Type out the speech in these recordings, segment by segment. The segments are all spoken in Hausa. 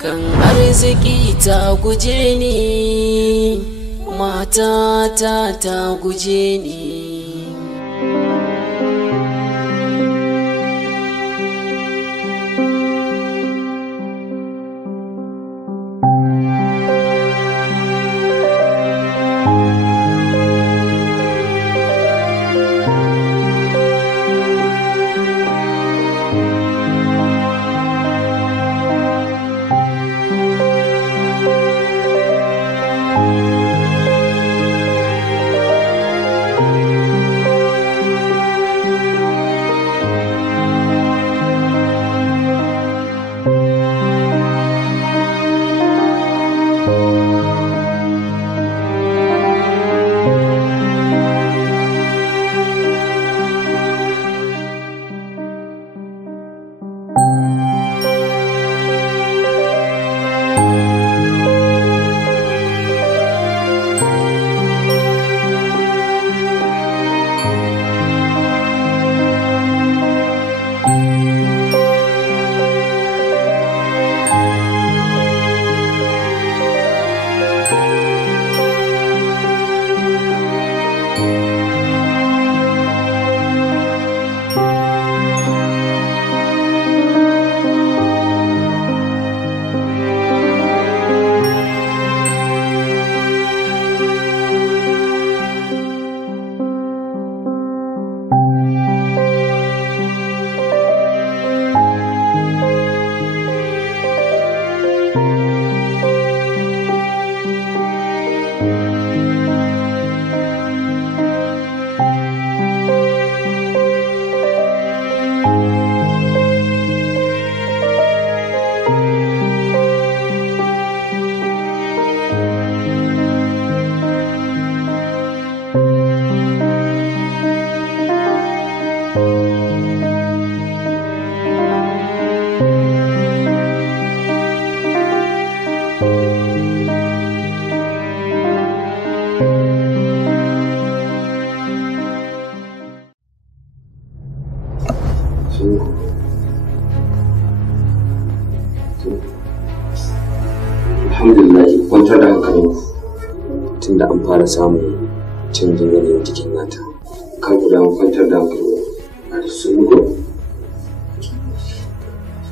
kan arziki ta guje ni, matata ta guje ni. Alhamdulillah, kwantar da hankalin tunda an fara samun canjin yanayin jikin nata. Kan ku da kwantar da hankalin a sun go.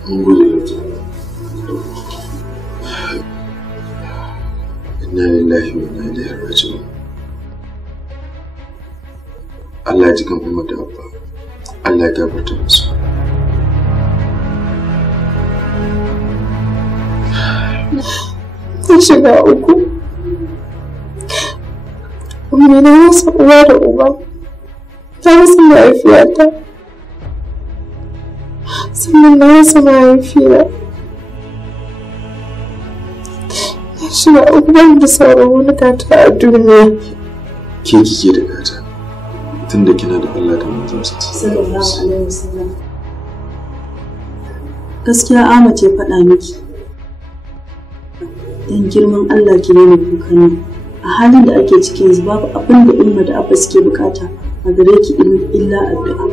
Mun gode da ta. Inna lillahi wa inna ilaihi raji'un. Allah ya ji kan Umar da Abba. Allah ya gafarta musu. Ta shiga uku. Amma na rasa uwa da uba. Ta rasa mahaifiyata. Sannan na rasa mahaifina. Na shiga uku ban da sauran wani gata a duniya. Ke kike da gata. Tunda kina da Allah da manzonsa. Sallallahu alaihi wasallam. Gaskiya Ahmad ya faɗa miki. Dan girman Allah ki daina kuka ne. A halin da ake ciki yanzu babu abin da Umma da Abba suke bukata a gare ki illa addu'a.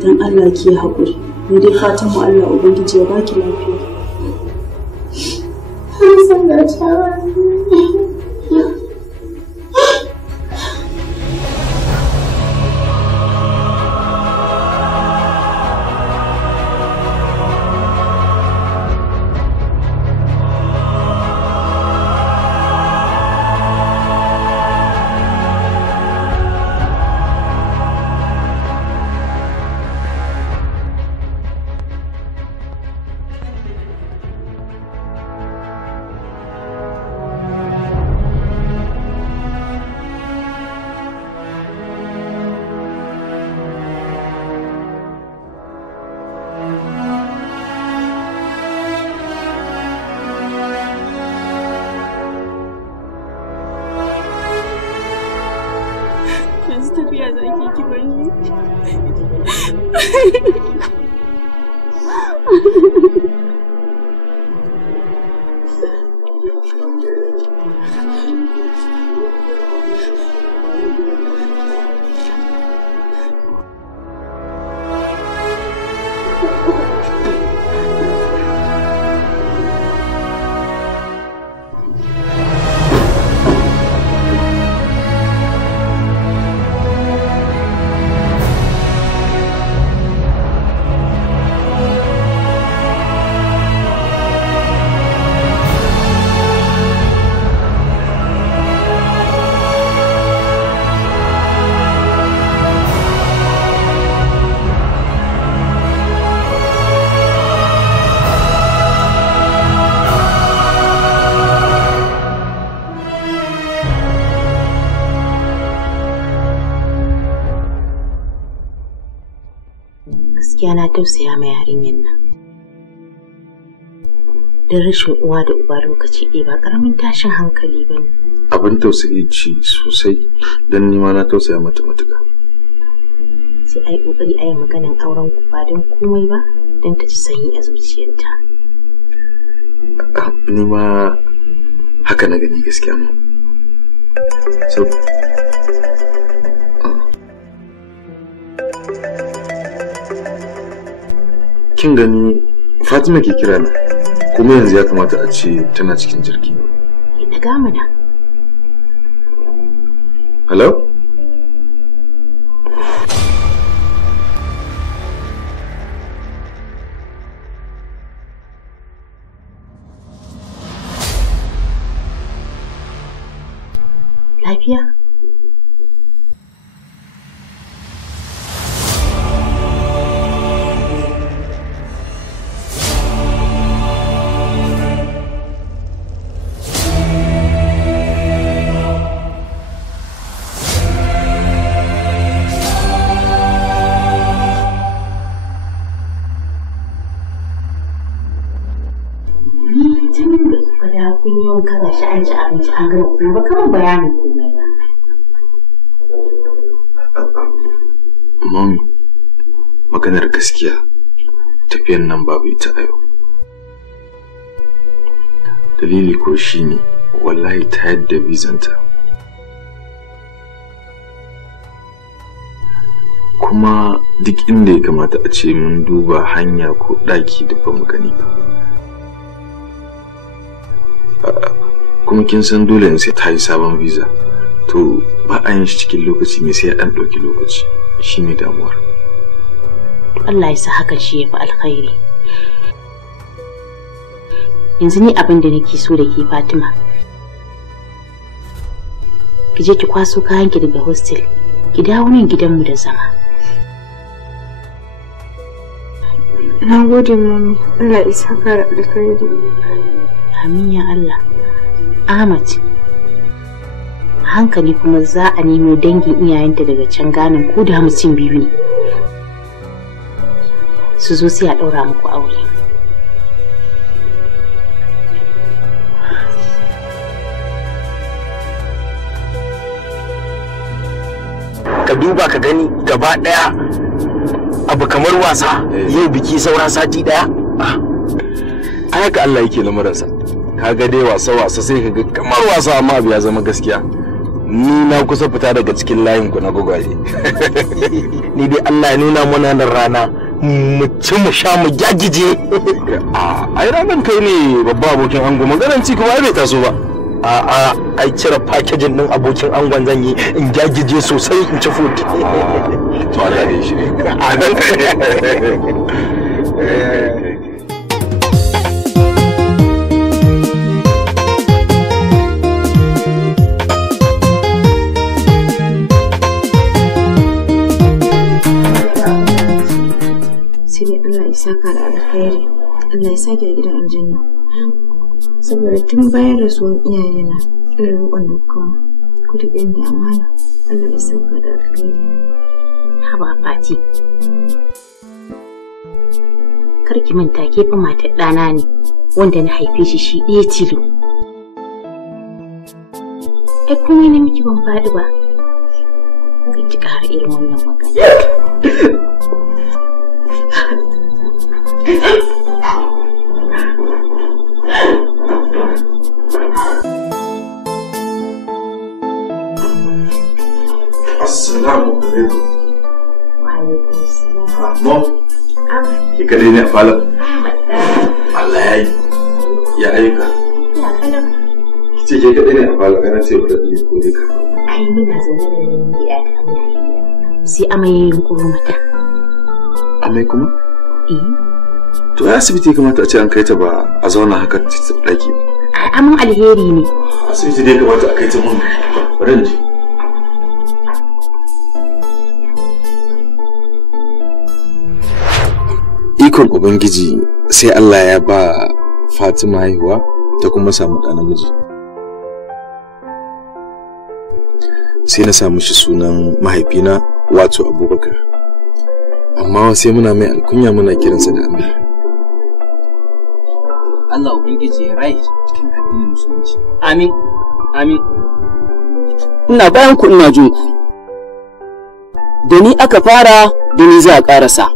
Dan Allah ki haƙuri. Ni dai fatan mu Allah ubangiji ya baki lafiya. Yanzu tafiya za ki bani. Gaskiya na tausaya ma yarinyar nan. Don rashin uwa da uba lokaci ɗaya ba ƙaramin tashin hankali ba ne. Abin tausayi ce sosai don nima na tausaya mata matuƙa. Sai a yi ƙoƙari a yi maganan auren ku ba don komai ba, don ta ci sanyi a zuciyarta. Ni ma haka na gani gaskiya mu. So, kin gani Fatima ke kira na, kuma yanzu ya kamata a ce tana cikin jirgi. Daga mana. Hello? Lafiya? Kun yi wanka ga shi an ci abinci an gama kuma ba kamar bayanin komai ba. Mami, maganar gaskiya tafiyan nan babu ita a yau. Dalili ko shi ne wallahi ta yadda bizanta. Kuma duk inda ya kamata a ce mun duba hanya ko ɗaki da ba mu gani ba. Kuma kin san dole ne sai ta yi sabon visa, to ba a yin shi cikin lokaci ne sai an ɗauki lokaci, shi ne damuwar. Allah ya sa hakan shi ya fi alkhairi. Yanzu ni abin da nake so da ke Fatima, ki je ki kwaso kayanki daga hostel, ki dawo nan gidanmu da zama. Na gode mami, Allah ya saka da alkhairi. Amin ya Allah. Ahmad, hankali kuma za a nemo dangin iyayenta daga can ganin ko da mutum biyu ne. Su zo sai a ɗaura muku aure. Ka duba ka gani gaba ɗaya abu kamar wasa, yau biki saura sati ɗaya. Ai haka Allah yake lamuransa. Kaga dai wasa sai kaga kamar wasa amma abu ya zama gaskiya. Ni na kusa fita daga cikin layin ku na gwagwaje. Ni dai Allah ya nuna mana nan rana mu ci mu sha mu gyagije. Ai ranan kai ne babba abokin ango, magaranci kuma ai bai taso ba. Ai cire packaging din abokin angon zan yi in gyagije sosai in ci food. To Allah ya shi. Allah ya saka da alkhairi, Allah ya sake a gidan aljanna. Saboda tun bayan rasuwan iyayena irin roƙon da kuma ku da da amana, Allah ya saka da alkhairi. Haba Fati, kar ki manta ke fa matar ɗana ne wanda na haife shi ɗaya tilo. Ai komai na miki ban faɗi ba, kai ki ƙara irin wannan magana. Assalamu alaikum. Wa alaikum assalam. Mom, ki kadai ne a falon? Allah ya yi. Ya aika. Ya kalau. Ce ke kadai ne a falon, kana ce bari ne ko dai ka. Ai muna zaune da nan gida ta amna hira. Sai amai ya yunkuro mata. Amai kuma? To ya asibiti kamata a ce an kai ta ba a zauna haka ta ɗaki ba. Amin alheri ne. Asibiti dai kamata a kai ta mun bari in ji. Ikon Ubangiji sai Allah ya ba Fatima haihuwa ta kuma samu ɗa namiji. Sai na samu shi sunan mahaifina wato Abubakar. amma sai muna mai alkunya muna kiransa da Amir. Allah ubangiji ya raye cikin addinin musulunci. Amin. Amin. Ina bayan ku ina jin ku. Da ni aka fara, da ni za a karasa.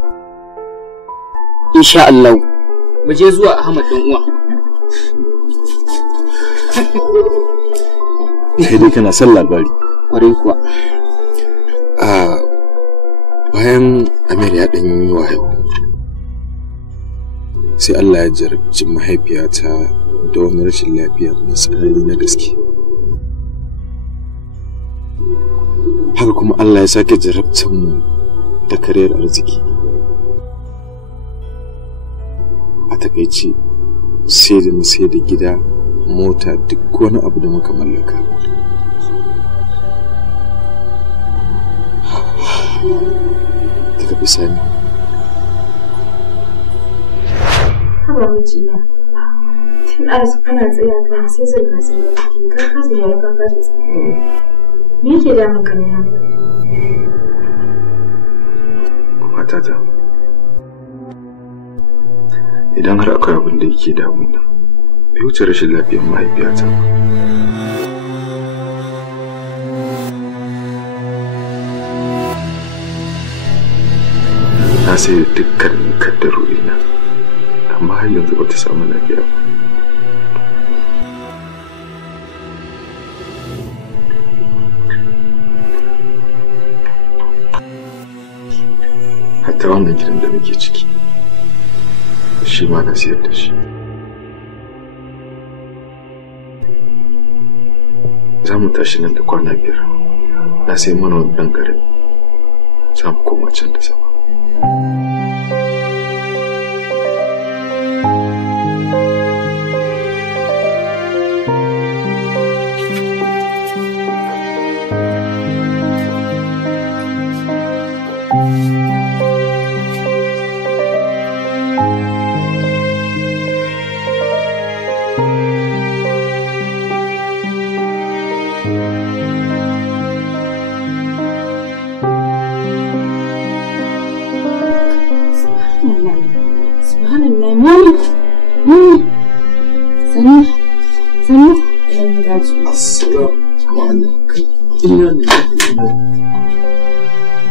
Insha Allah. Mu je zuwa Ahmad dan uwa. Kai dai kana son labari. Kwarai kuwa. Bayan Amir ya ɗan yi wayo, sai Allah ya jarabci mahaifiyata da wani rashin lafiya mai tsanani na gaske. Haka kuma Allah ya sake jarabtan mu da kariyar arziki. A takaice sai da mu sai da gida, mota, duk wani abu da muka mallaka. Daga bisani. Haba mijina, tun arzu kana tsaya kana sai zirga zirga kake ka kasa yara ka kasa tsaye. Me yake damun ka ne haka? Matata, idan har akwai abin da yake damuna, bai wuce rashin lafiyar mahaifiyata ba. Na sai dukkan kaddarorina, amma har yanzu ba ta samu lafiya ba. Hatta wannan gidan da muke ciki, shi ma na siyar da shi. Za mu tashi nan da kwana 5. Na sai mana wani ɗan ƙarami. Za mu koma can da sama.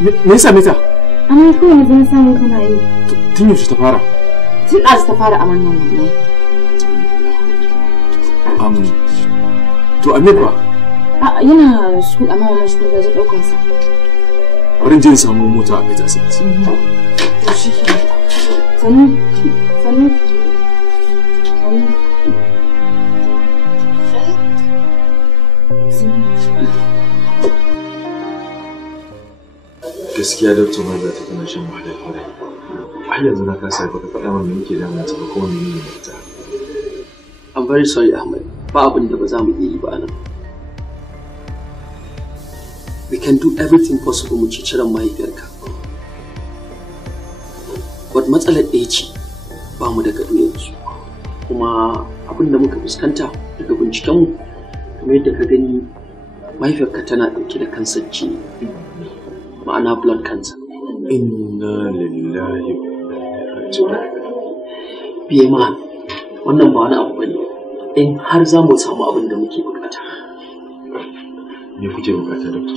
Me yasa mita? Amma kawai na zan samu kana yi. Tun yaushe ta fara? Tun ɗazu ta fara aman nan wallahi. To Amir ba? Yana su amma wannan shi kuma zai ɗaukar sa. Bari in je in samu mota a kai ta asibiti. To shi ke. Sani. Gaskiya Dr. Maza ta tana shan wahalar kwarai. Har yanzu na kasa baka faɗa min me yake damun ta ba kuma menene mafita. I'm very sorry Ahmad. Ba abin da ba za mu iya yi ba nan. We can do everything possible mu ci ciran mahaifiyarka. But matsalar ɗaya ce, ba mu da gado yanzu. Kuma abin da muka fuskanta daga bincikenmu, kamar yadda ka gani mahaifiyarka tana ɗauke da kansar jini. Ma'ana blood cancer. Inna lillahi wa inna ilaihi raji'un. Biye ma, wannan ba wani abu bane. In har za mu samu abin da muke bukata. Me kuke bukata, Dr.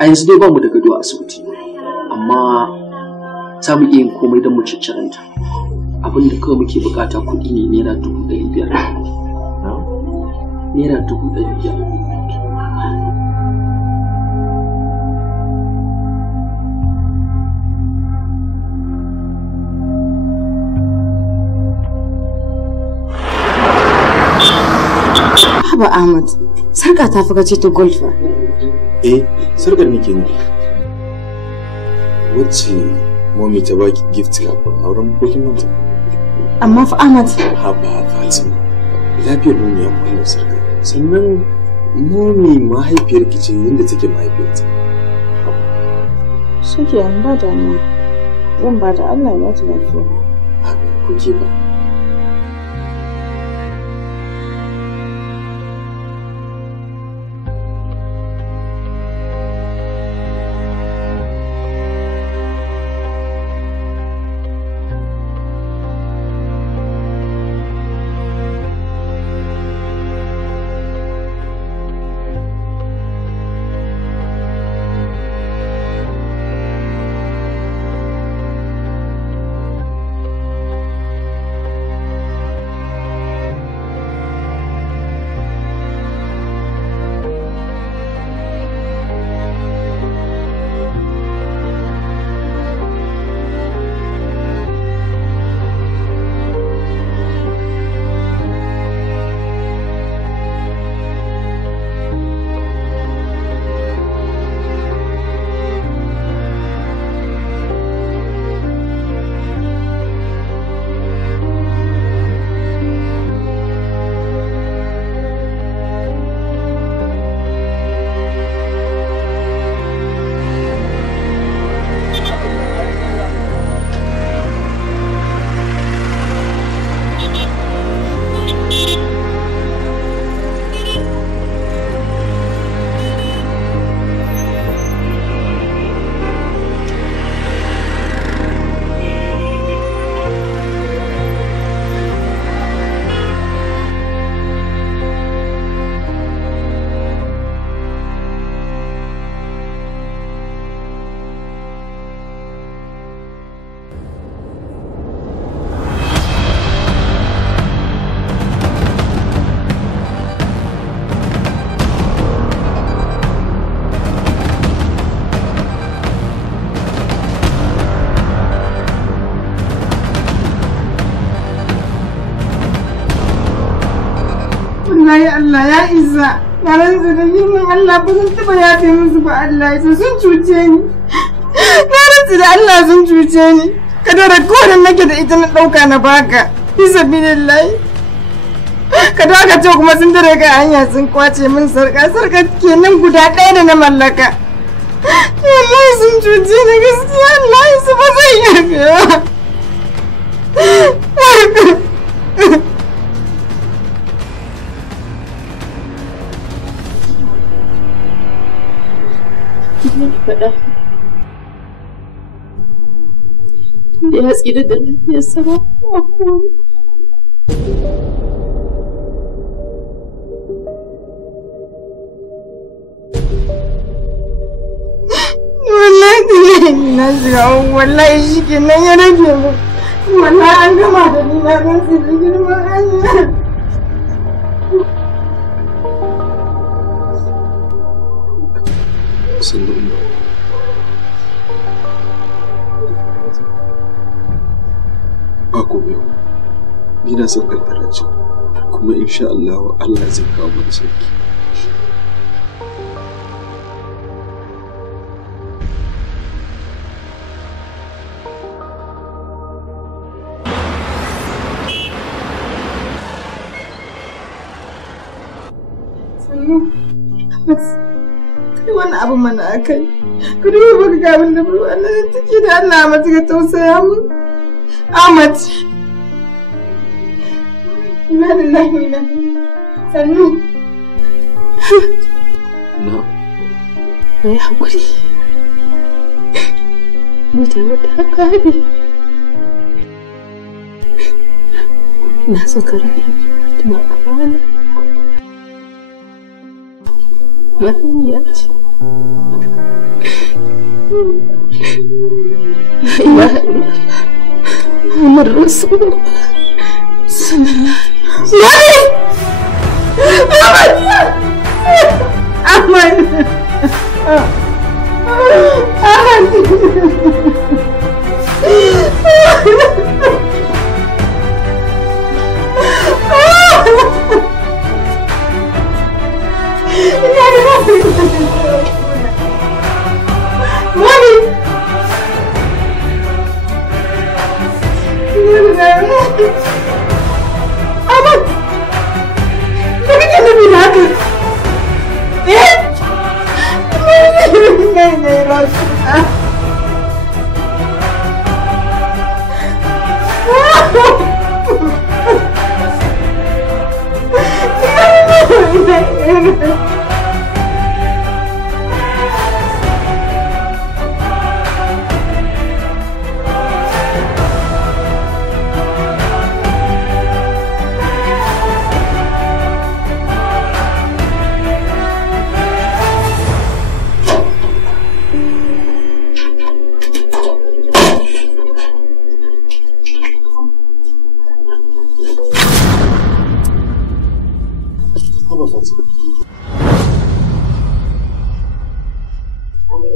A yanzu dai ba mu da gado a asibiti, amma za mu iya yin komai don mu cicciranta. Abin da kawai muke bukata kuɗi ne naira 500,000. Naira 500,000. Haba Ahmad, sarka ta fi gace ta gold fa. Sarkar nake nufi. Wacce mommy ta baki gift kafin auren bokin manta. Amma fa Ahmad. Haba Fatima, lafiyar mommy ya kula sarkar. Sannan mommy mahaifiyar ki ce yadda take mahaifiyarta. Shike an ba damuwa. Zan ba da Allah ya ta lafiya. Ko ke ba? Allah ya isa. Na rantsa da girman Allah ba zan taɓa yafe musu ba Allah ya isa sun cuce ni. Na rantsa da Allah sun cuce ni. Kadara kowane nake da ita na ɗauka na baka. Bisa billahi. Ka daga ce kuma sun tare ka hanya sun kwace min sarka kenan guda ɗaya da na mallaka. Wallahi sun cuce ni gaskiya Allah ya isa ba zan yafe ba. faɗa tunda ya tsira da lafiyarsa ba a komai. Wallahi na shiga wallahi shi kenan ya rage mu. Wallahi an gama da ni na gan su da girman Allah. Ba komai, ni na san kaddara ce, kuma insha Allah Allah zai kawo mana sauki. Kai wani abu mana akai. Ka duba baka ga abin da bai Allah take da Allah Ahmad ka tausaya mu. Ahmad. Inna lillahi wa inna ilaihi sannu. Na. Ai hakuri. Mutum da haka ne. Na saka rai tuna amana. Mafiya ce. Ya Muhammad Rasulullah sallallahu alaihi Ahmad.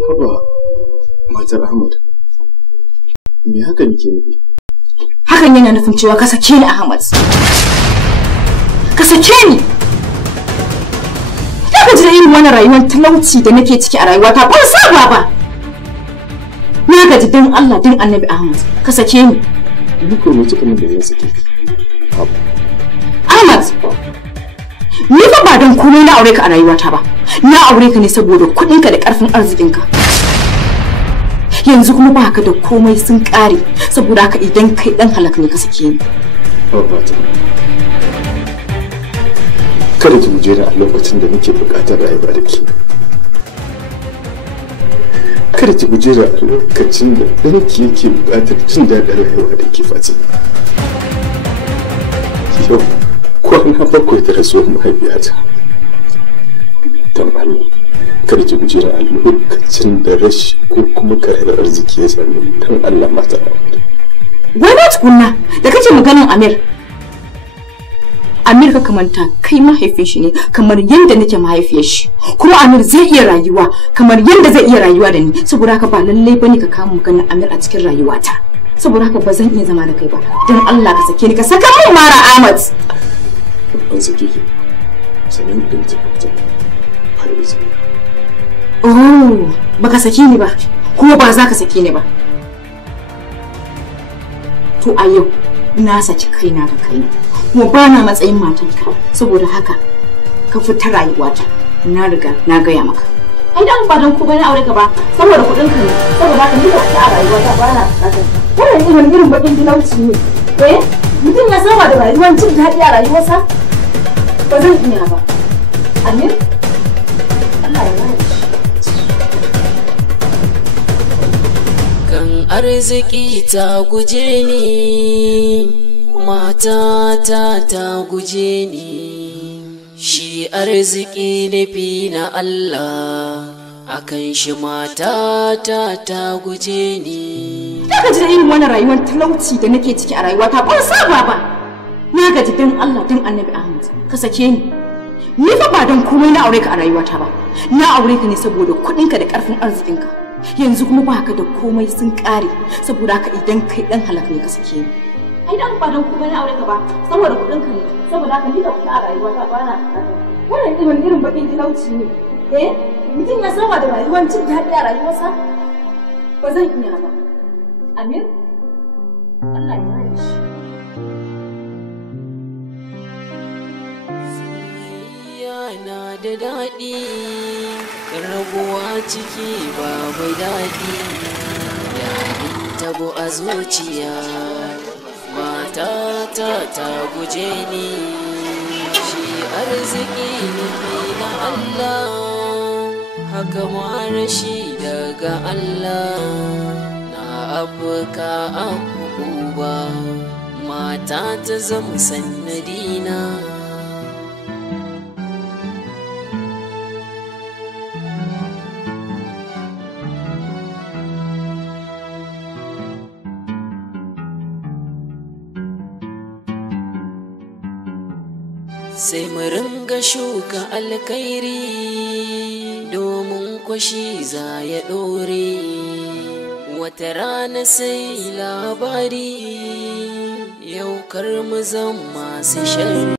Haba, matar Ahmad, me hakan ke nufi? Hakan yana nufin cewa ka sake ni Ahmad. Ka sake ni! Ya gaji da irin wannan rayuwar talauci da nake ciki a rayuwata ban saba ba. Na gaji don Allah don Annabi Ahmad, ka sake ni. Ni ko mace kamar da zan sake ki. Ahmad, ni fa ba don komai na aure ka a rayuwata ba. Na aure ka ne saboda kuɗinka da ƙarfin arzikinka. Yanzu kuma ba ka da komai sun ƙare, saboda haka idan kai ɗan halak ne ka sake ni. Kada ki guje ni a lokacin da nake buƙatar rayuwa da ke. Kada ki guje ni a lokacin da ɗanki yake buƙatar jin daɗin rayuwa da ke Fatima. Yau kwana 7 da rasuwar mahaifiyata. Don Allah, kada ki guje ni a lokacin da rashi ko kuma karar arziki ya same ni. Don Allah mata Ahmad. Wai tukunna da kake maganin Amir. Amir ka kamanta kai mahaifin shi ne kamar yadda nake mahaifiyar shi. Kuma Amir zai iya rayuwa kamar yadda zai iya rayuwa da ni. Saboda haka ba lallai bane ka kama maganin Amir a cikin rayuwata. Saboda haka ba zan iya zama da kai ba. Don Allah ka sake ni, ka saka min mara Ahmad. Ban sake ki. sannan idan ta fita har izini. Oh, baka saki ni ba, kuma ba za ka saki ni ba. To a yau na saki kaina ga kaina, kuma ba na matsayin matanka, saboda haka ka fita rayuwata. Na riga na gaya maka. Ai dan ba dan ku bane aure ka ba, saboda kudin ka ne, saboda haka ni ka fita a rayuwata ba na bukatar. Wannan irin bakin talauci ne. Mutum ya saba da rayuwar jin daɗi a rayuwarsa? Ba zan iya ba. Amir? Allah ya bani. Kan arziki ta guje ni, matata ta guje ni. Shi arziki nufi na Allah, akan shi matata ta guje ni. Na gaji da irin wannan rayuwar talauci da nake ciki a rayuwata, ban saba ba. Na gaji dan Allah dan Annabi Ahmad ka sake ni. Ni fa ba dan komai na aure ka a rayuwata ba. Na aure ka ne saboda kuɗinka da ƙarfin arzikinka. Yanzu kuma ba ka da komai sun ƙare, saboda haka idan kai dan halak ne ka sake ni. Ai dan ba dan komai na aure ka ba, saboda kuɗinka ne. Saboda haka ni ka fita a rayuwata ba na buƙata. Wannan irin bakin talauci ne. Mutum ya saba da rayuwar jin daɗi a rayuwarsa? Ba zan iya ba. Amir? Allah ya bani shi. Soyayya na da daɗi, rabuwa ciki babu daɗi. Yayin tabo a zuciya, matata ta guje ni. Shi arziki nufi na Allah, haka ma rashi daga Allah. Abuka abubuwa, mata ta zama sannadina. Sai mu ringa shuka alkhairi, domin kwashi za ya ɗore. Wata rana sai labari, yau kar mu zama masu sharri.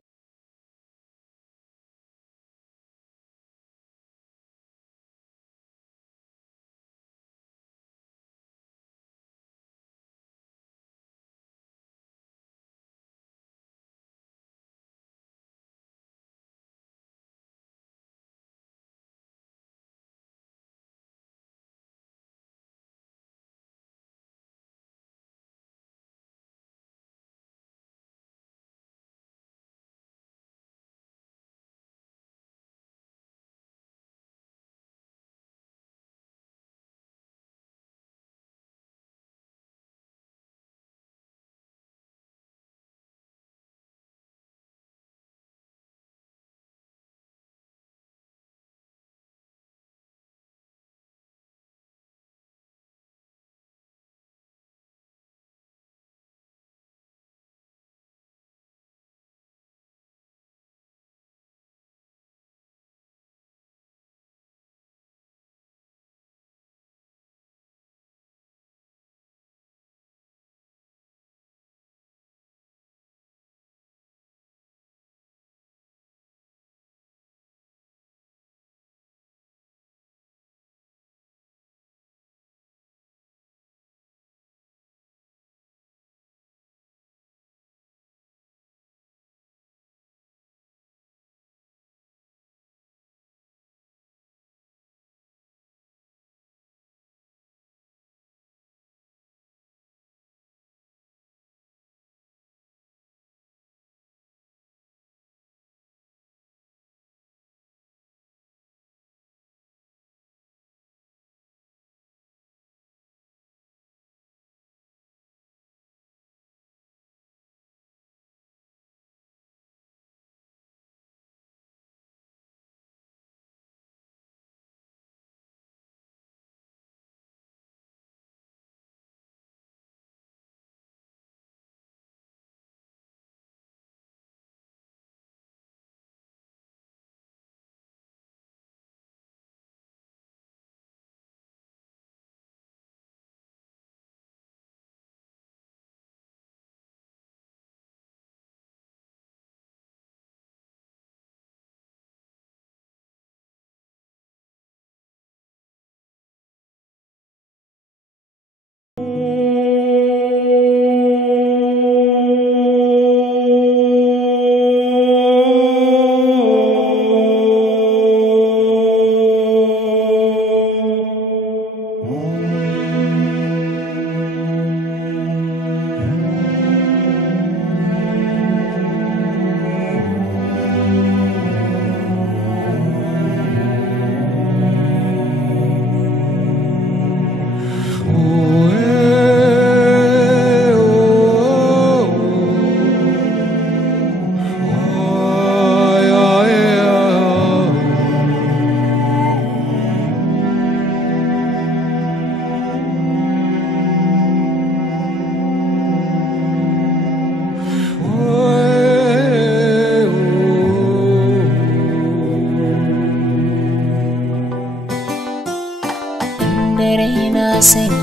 da raina sani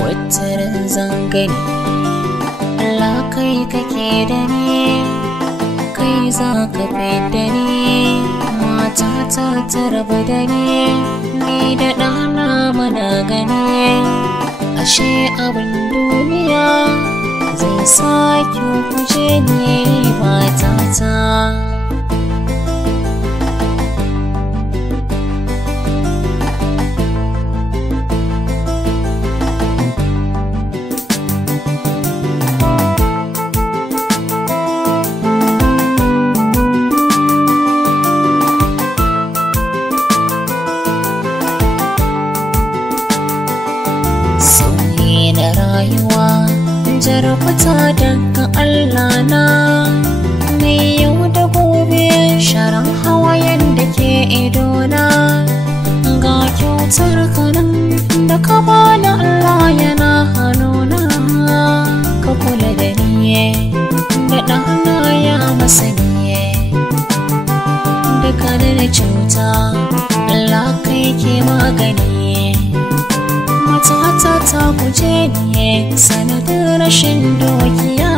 wataran zan gani. Allah kai kake da ni, kai za ka fidda ni. Matata ta rabu da ni da ɗana mana gani. Ashe abin duniya zai sake guje ni matata. Jarabta daga Allah na mai yau da gobe sharan hawayen da ke idona. Ga kyautar kanan da ka bani Allah yana hannuna. Ka kula da ni da ɗana ya masani dukkanin cuta Allah kai ke magani. Matata ta guje ni sanadin rashin dukiya.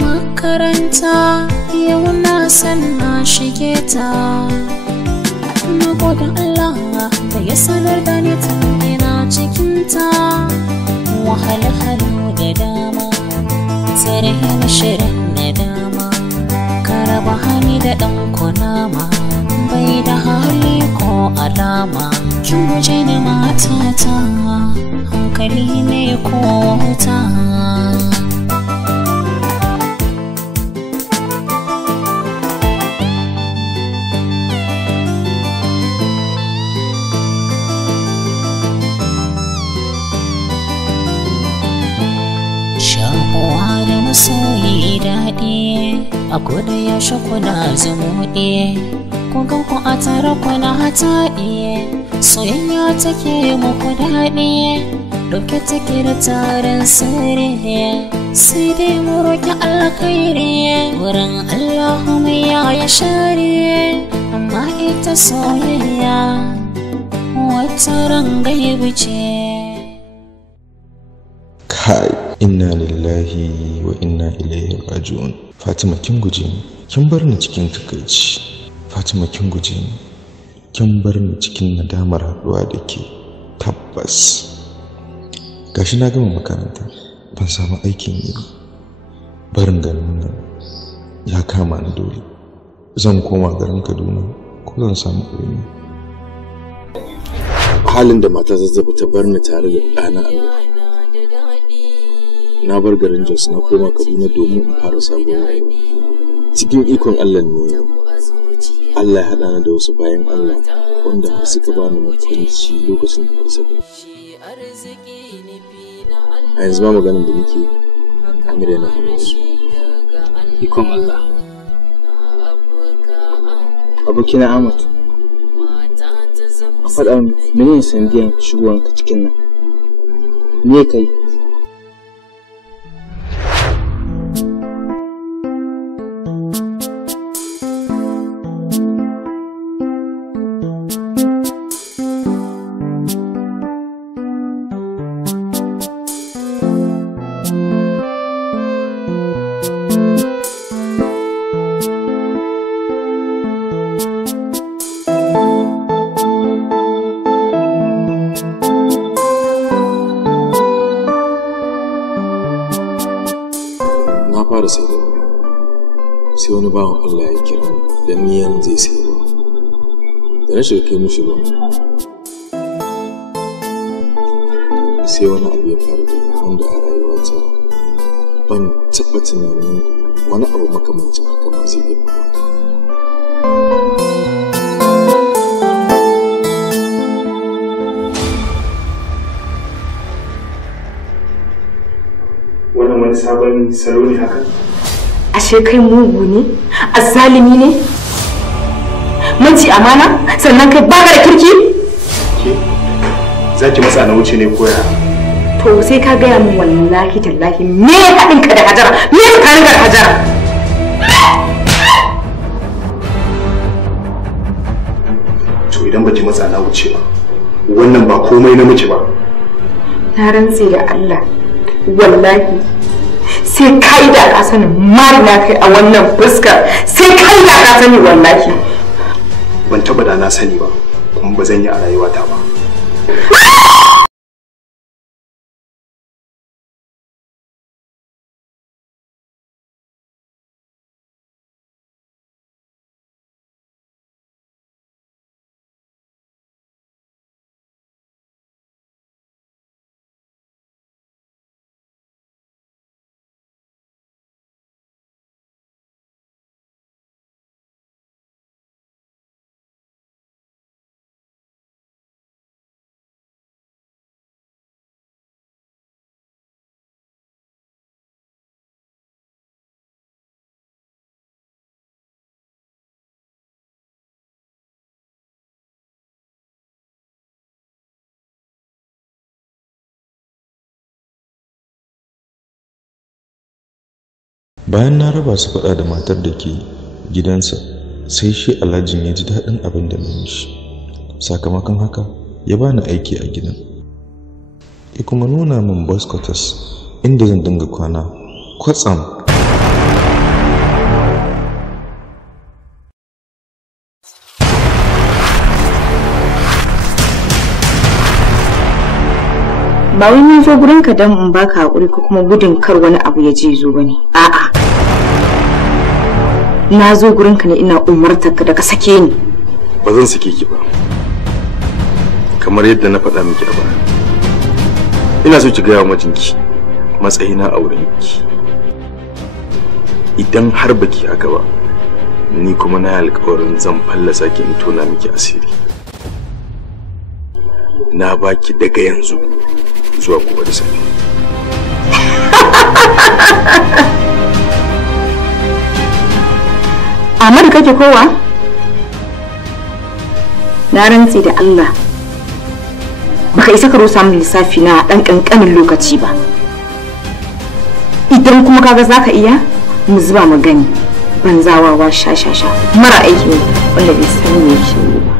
Makaranta yau na san na shige ta. Na gode Allah da ya sanar da ni tun ina cikinta. Wahalhalu da dama tsare na shirin na dama. Ka raba hani da ɗan kunama bai da hali ko alama. Kin guje ni matata hankali ne ko wuta. Masoyi daɗi a koda yaushe kuna zumuɗi. Kun gan ku a tare kuna hataɗi. Soyayya take muku daɗi ɗauke take da tarin sirri. Sai dai mu roƙi alkhairi wurin Allah mai ya share. Amma ita soyayya wata ran gaibi ce. Kai, inna lillahi wa inna ilaihi raji'un. Fatima kin guje ni, kin bar ni cikin takaici. Fatima kin guje ni, kin bar ni cikin nadamar haɗuwa da ke. Tabbas gashi na gama makaranta ban samu aikin yi ba. Barin garin nan ya kama ni dole. Zan koma garin Kaduna ko zan samu ilimi. Halin da mata zazzabi ta bar ni tare da ɗana Allah. Na bar garin Jos na koma Kaduna domin in fara sabon rayuwa. Cikin ikon Allah ne Allah ya haɗa ni da wasu bayan Allah wanda har suka bani mutunci lokacin da bar sabi. A yanzu ma maganin da nake Amir yana hannun su. Ikon Allah. Abokina Ahmad, a faɗa menene sanadiyan shigowanka cikin nan? Me kai? Sai wani bawan Allah ya kira ni dan niyan zai sai ruwa. Da na shiga kai mishi ruwa sai wani abu ya faru da ni wanda a rayuwata ban taɓa tunanin wani abu makamancin haka ma zai iya faruwa. wannan wani sabon salo ne haka? Ashe kai mugu ne? Azzalimi ne? Manci amana? Sannan kai baka da kirki? Ke? Za ki masa na wuce ne koya? To sai ka gaya min wallahi tallahi me haɗin ka da Hajara? Me tsakanin ka da Hajara? To idan baki matsa na wuce ba, wannan ba komai namiji ba. Na rantse da Allah, wallahi sai kai da ka sani marina kai a wannan fuskar, sai kai da ka sani wallahi. Ban taba da na sani ba, kuma ba zan yi a rayuwata ba. Bayan na raba su faɗa da matar da ke gidansa, sai shi alhajin ya ji daɗin abin da na mishi. Sakamakon haka ya bani aiki a gidan, ya kuma nuna min boys quarters inda zan dinga kwana. Kwatsam ba wai na zo gurin ka dan in baka hakuri ko kuma gudun kar wani abu ya je zo bane. A'a, na zo gurin ka ne ina umartar ka da ka sake ni. ba zan sake ki ba, kamar yadda na faɗa miki a baya. Ina so ki gaya wa mijinki matsayina a wurinki. Idan har baki haka ba, ni kuma na yi alƙawarin zan fallasa ki in tona miki asiri. Na baki daga yanzu zuwa gobe da safe. Amadu kake kowa? Na rantsi da Allah baka isa ka rusa min lissafi na dan kankanin lokaci ba. Idan kuma kaga zaka iya, mu zuba mu gani. Banzawawa sha mara aiki wanda bai san me yake yi ba.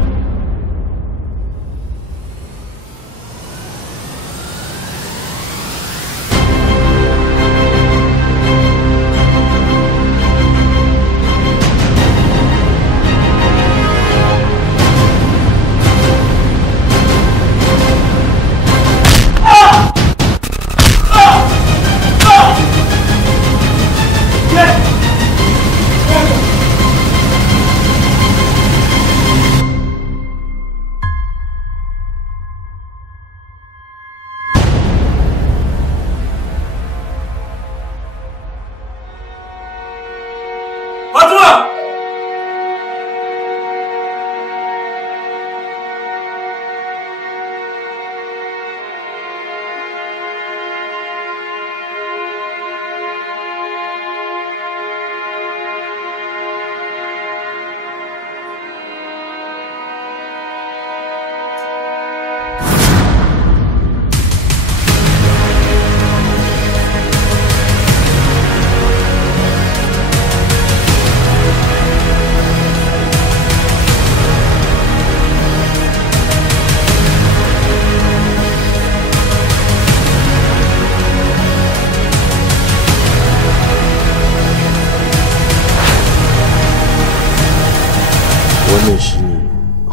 Wannan shi ne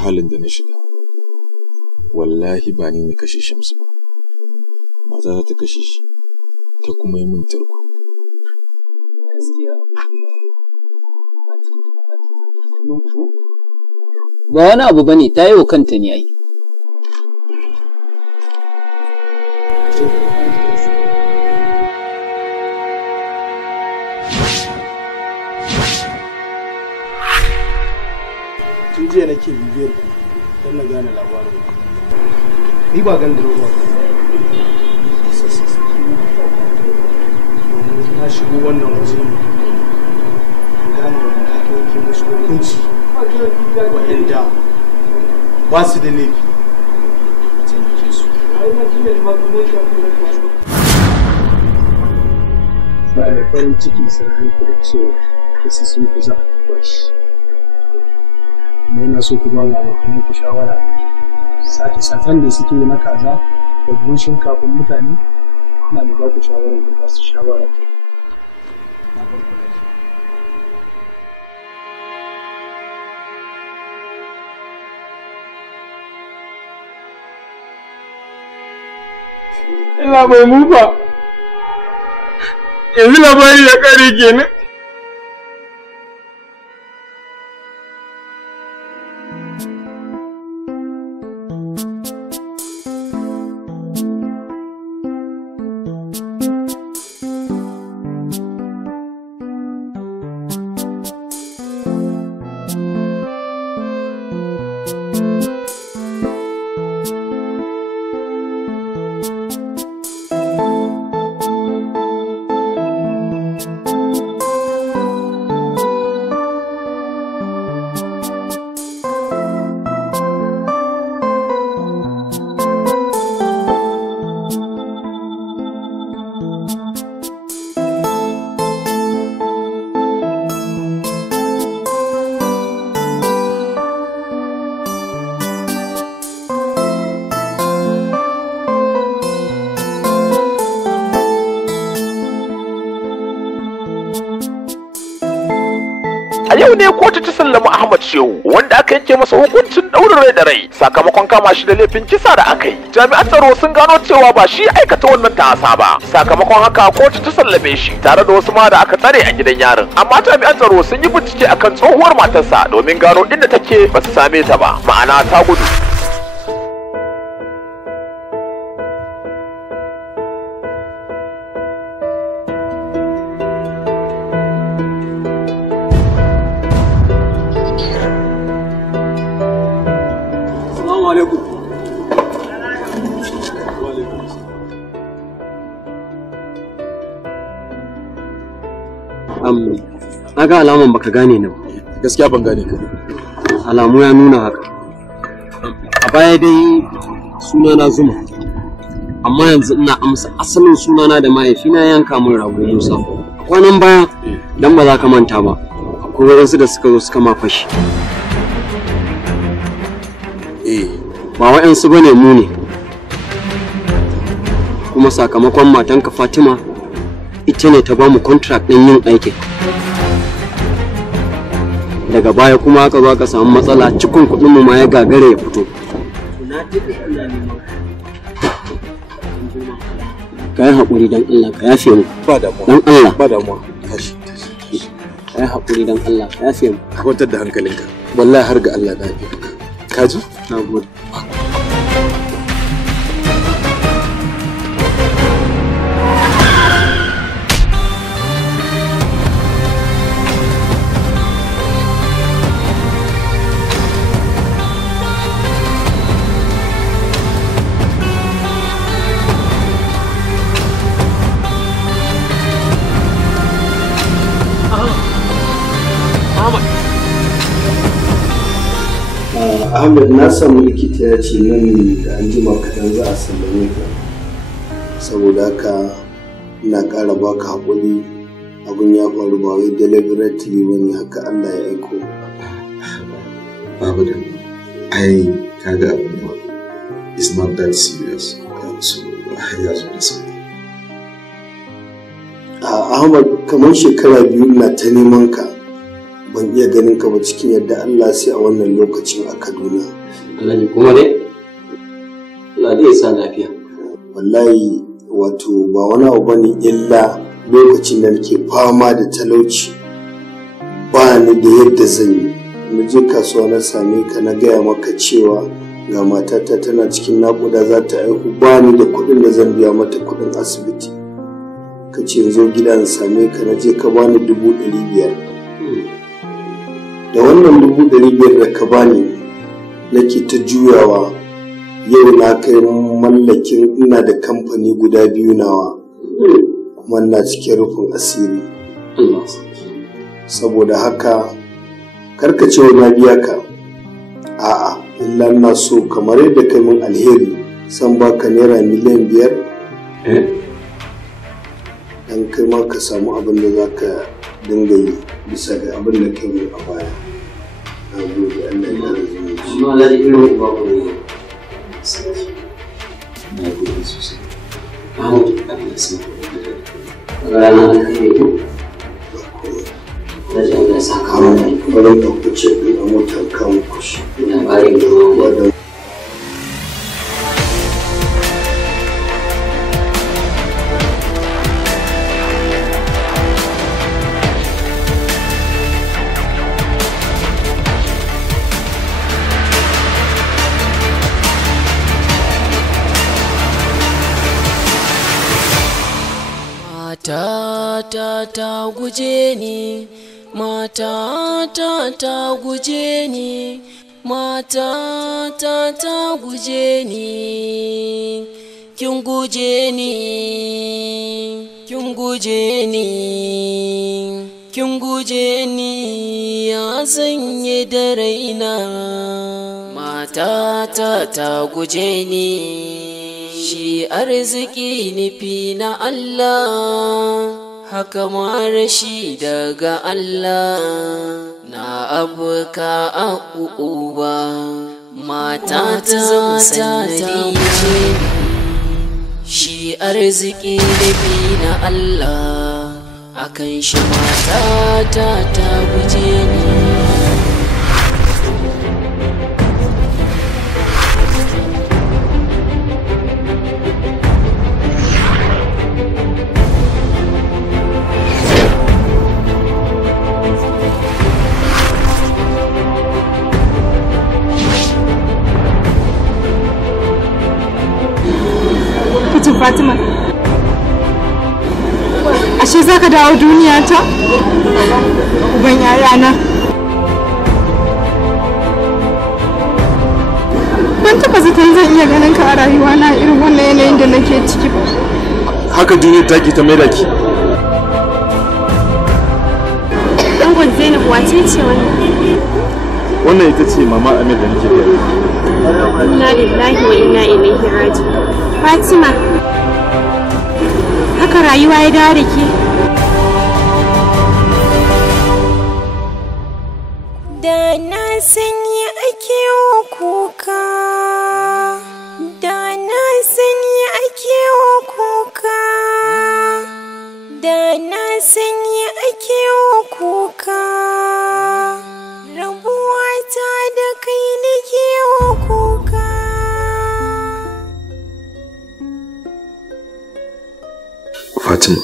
halin da na shiga. Wallahi ba ni na kashe Shamsu ba, mata ta kashe shi, ta kuma yi min tarko. Ba wani abu bane, ta yi wa kanta ne ai. Tun jiya nake bibiyar ku don na gane labarin ku. Ni ba gan da ruwa. shigo wannan waje ne gane wanda aka yanke musu hukunci waɗanda ba su da laifi a taimake su. Ba da farin ciki sanarin ku da cewa wasu sun fi za a tuba shi. Kuma yana so ku ba wa abokanin ku shawara satan da suke na kaza da buhun shinkafin mutane ina da ba ku shawarar da ba su shawara ta na farko da shi. Ina bai mu ba yanzu labari ya kare kenan. A yau ne kotu ta sallama Ahmad Shehu wanda aka yanke masa hukuncin ɗaurin rai da rai sakamakon kama shi da laifin kisa da aka yi. Jami'an tsaro sun gano cewa ba shi aikata wannan ta'asa ba. Sakamakon haka kotu ta sallame shi tare da wasu ma da aka tsare a gidan yarin. Amma jami'an tsaro sun yi bincike akan tsohuwar matarsa domin gano inda take ba su same ta ba. Ma'ana ta gudu. Na ga alaman baka gane ni ba. Gaskiya ban gane ka. Alamu ya nuna haka. A baya dai sunana Zuma. Amma yanzu ina amsa asalin sunana da mahaifina yanka min rago Musa. Kwanan baya dan ba za ka manta ba. Akwai wasu da suka zo suka ma fashi. Ba wa'ansu bane mu ne. Kuma sakamakon matanka Fatima ita ne ta ba mu contract ɗin yin aikin. Daga baya kuma aka zo aka samu matsala cikin kuɗin mu ma ya gagare ya fito. Ka yi haƙuri don Allah ka yafe mu. Ba damuwa. Don Allah. Ba damuwa. Tashi. Ka yi haƙuri don Allah ka yafe mu. Ka kwantar da hankalinka. Wallahi har ga Allah na yafe ka. Ka ji? Na gode. Ahmed, na samu likita ya ce nan da an jima kaɗan za a sallame ka, saboda haka ina ƙara baka haƙuri. Abin ya faru ba wai deliberately wani haka Allah ya aiko. Babu da ai kaga abin ba, it's not that serious, so ya zo da sauki. Ahmad, kamar shekara biyu ina ta neman ka, ban iya ganin ka ba cikin yadda Allah, sai a wannan lokacin a Kaduna. Alhaji kuma ne? Allah zai sa lafiya. Wallahi wato ba wani abu bane illa lokacin da nake fama da talauci, ba ni da yadda zan yi. Na je kasuwa na same ka na gaya maka cewa ga matata tana cikin naƙuda za ta aihu, ba ni da kuɗin da zan biya mata kuɗin asibiti. Ka ce zo gida in same ka, na je ka bani 500,000. Da wannan 500,000 da ka bani nake ta juyawa, yau na kai mallakin ina da kamfani guda biyu nawa, kuma kuma ina cikin rufin asiri. Saboda haka karka ce na biya ka, a'a illa ina so kamar yadda kai min alheri san baka naira miliyan 5 dan kai ma ka samu abin da za ka dinga yi bisa ga abin da kai min a baya. Na gode, Allah ya kare zumunci. Amma Allah ya irin ba ku ne. Na gode sosai. Allah ya san ku. Rana da kai ku. Da Allah ya saka mu da bari da ku ce a motar kan ku shi. Ina bari da ta guje ni, mata ta guje ni, mata ta guje ni, kin guje ni, kin guje ni, kin guje ni, ya sanye da raina. Mata ta guje ni, shi arziki nufi na Allah, haka ma rashi daga Allah, na abuka a uba. Mata ta sanadi shi arziki nufi na Allah, akan shi mata ta guje ni. Fatima, ashe za ka dawo duniya ta? Uban yayana. Ban taɓa zaton zan iya ganin ka a rayuwa na irin wannan yanayin da nake ciki ba. Haka duniyar taki ta maida ki. Dangon Zainab wace ce wannan? Wannan ita ce mama Amir da nake gaya. Inna lillahi wa inna ilaihi raji'un. Fatima, haka rayuwa ya dawo da ke? Da na sanya ake kuka, da na sanya ake kuka, da na sanya ake kuka, rabuwata da kai nake kuka. Fatima,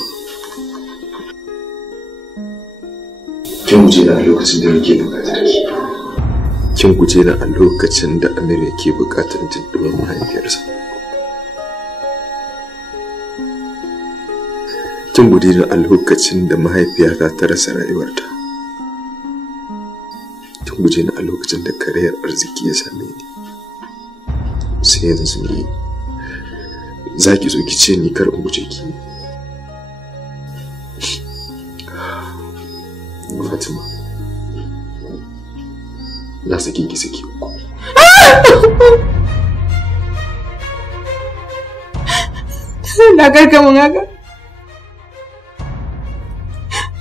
kin guje ni a lokacin da nake bukatar ki. Kin guje ni a lokacin da Amir yake bukatar jin mahaifiyarsa. Kin guje ni a lokacin da mahaifiyata ta rasa rayuwarta. Kin guje ni a lokacin da karayar arziki ya same ni. Sai yanzu ni za ki zo ki ce ni kar in guje ki. Fatima, na saki ki saki uku. Na karka mun haka.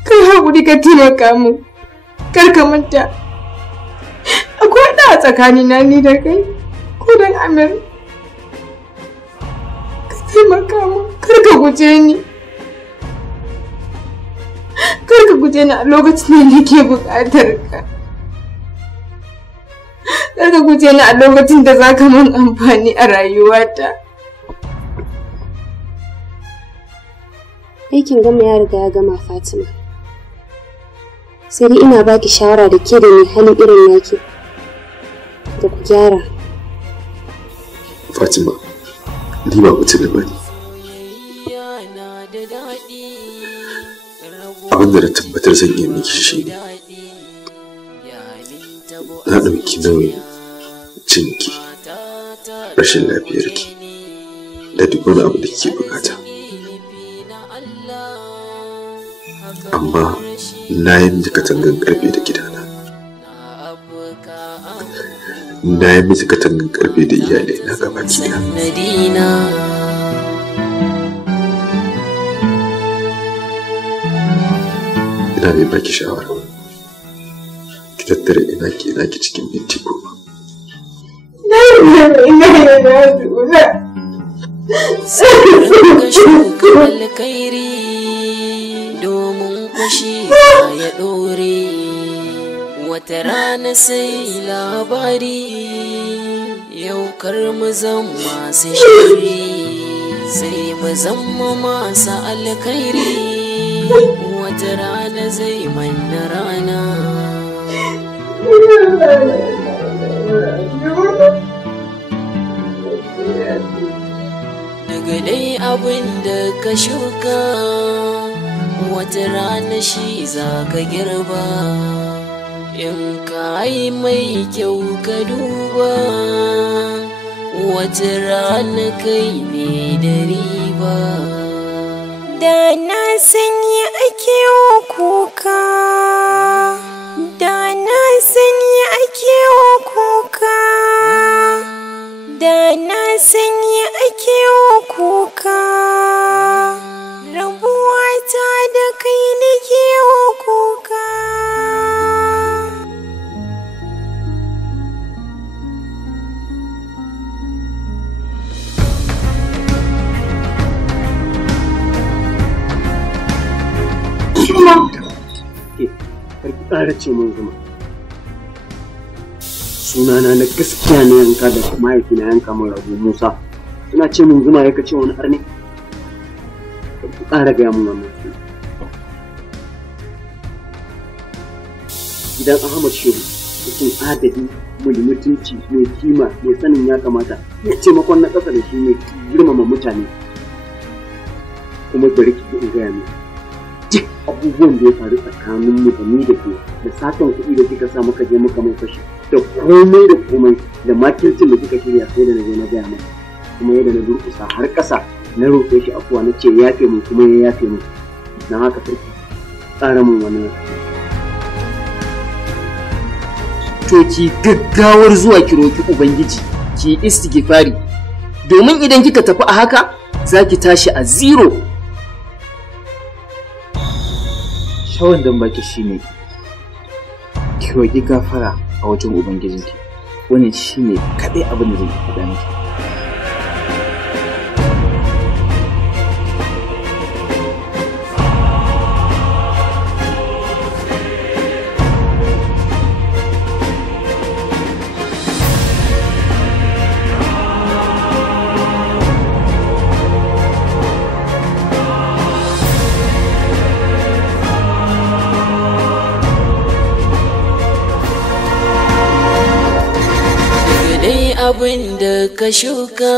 Kai haƙuri ka taimaka mu. Karka manta. Akwai ɗa a tsakanina ni da kai. Ko dan Amir. Ka taimaka mu. Karka guje ni. Karka guje ni a lokacin da nake buƙatar ka. Karka guje ni a lokacin da za ka min amfani a rayuwata. Aikin gama ya riga ya gama, Fatima. Sai dai ina baki shawara da ke da mai halin irin naki da ku gyara. Fatima, ni ba mutum da bane. Abin da na tabbatar zan iya miki shi ne na ɗauki nauyin cinki, rashin lafiyarki da duk wani abu da kike bukata. amma na yi miki katangan karfe da gidana, na yi miki katangan karfe da iyalai na gaba ɗaya. Ina mai baki shawara ki tattare ina ki cikin minti 10. alkairi domin kwashi ya ɗore, wata rana sai labari yau kar mu zama masu shiri, sai mu zama masu alkairi, wata rana zai manna rana. Daga dai abin da ka shuka wata rana shi za ka girba, in ka yi mai kyau ka duba wata rana kai ne da riba. Da na sanya ake kuka, da na sanya ake kuka, da na sanya ake kuka, rabuwata da kai nake kuka. Karki ƙara ce mun zuma. Sunana na gaskiya ne yanka da mahaifina yanka mun rago Musa. Suna ce mun zuma ya ce wani arni. Karki ƙara gaya mun wannan suna. Gidan Ahmad Shehu mutum adadi mai mutunci mai kima mai sanin ya kamata ya taimakon na ƙasa da shi mai girmama mutane. Kuma bari ki in gaya min. Duk abubuwan da ya faru tsakanin mu da ni da ke da satan kuɗi da kika sa muka je muka mai fashi da komai da makircin da kika shirya sai da na je na gaya mai kuma yadda na durƙusa har ƙasa na roƙe shi afuwa na ce ya yafe mu kuma ya yafe mu na haka sarki tsara mun wani to ki gaggawar zuwa ki roki ubangiji ki istighfari domin idan kika tafi a haka za ki tashi a zero. Shawarar da baki shine ki roƙi gafara a wajen ubangijinki, wannan shine kaɗai abin da zai faɗa miki. Abin da ka shuka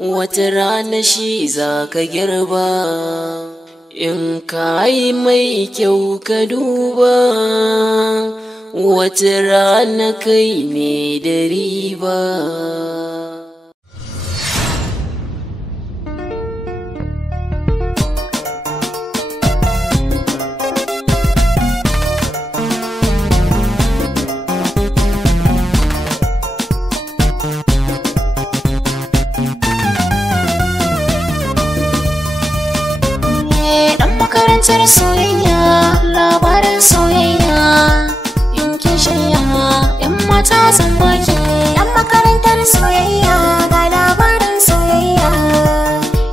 wata rana shi za ka girba, in ka yi mai kyau ka duba wata rana kai ne da riba. Makarantar soyayya, labarin soyayya, yankin shirya, yan mata zan baki. Yan makarantar soyayya ga labarin soyayya,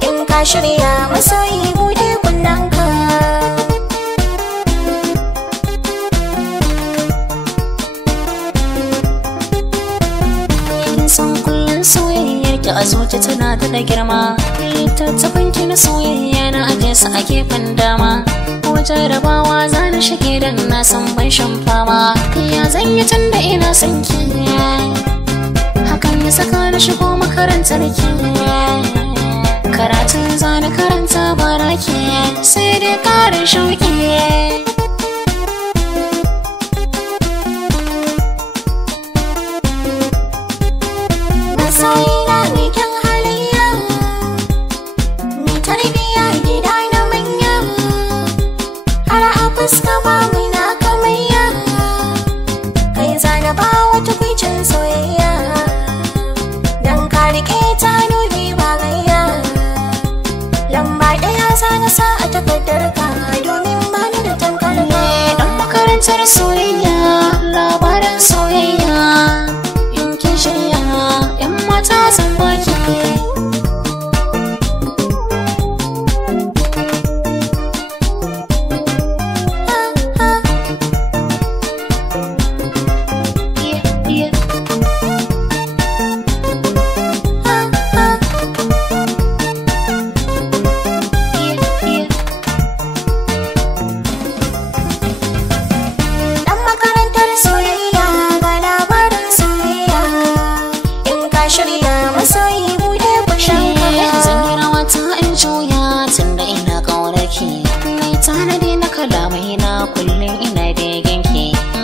in ka shirya masoyi bude kunnanka. Kin san kullum soyayyar ki a zuci tana da girma, littattafan ki na soyayya na aje su a gefen dama. Jarabawa za na shige don na san ban shan fama, ya zan yi tun da ina son ki, hakan ya saka na shigo makarantar ki. Karatun za na karanta baraki sai dai karin shauki. Masoyina mai kyan halayya, mai tarbiyya gida na manya, soyayya, labarin soyayya. In kin shirya, 'yan mata zan baki.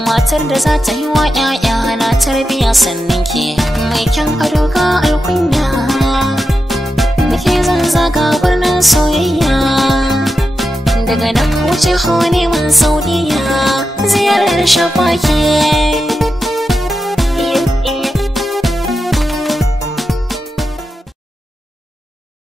Matar da za ta yi wa 'ya'ya na tarbiya sannan ke mai kyan ado ga alkunya da ke zan zaga birnin soyayya daga nan wuce hawa neman saudiya ziyarar shafake.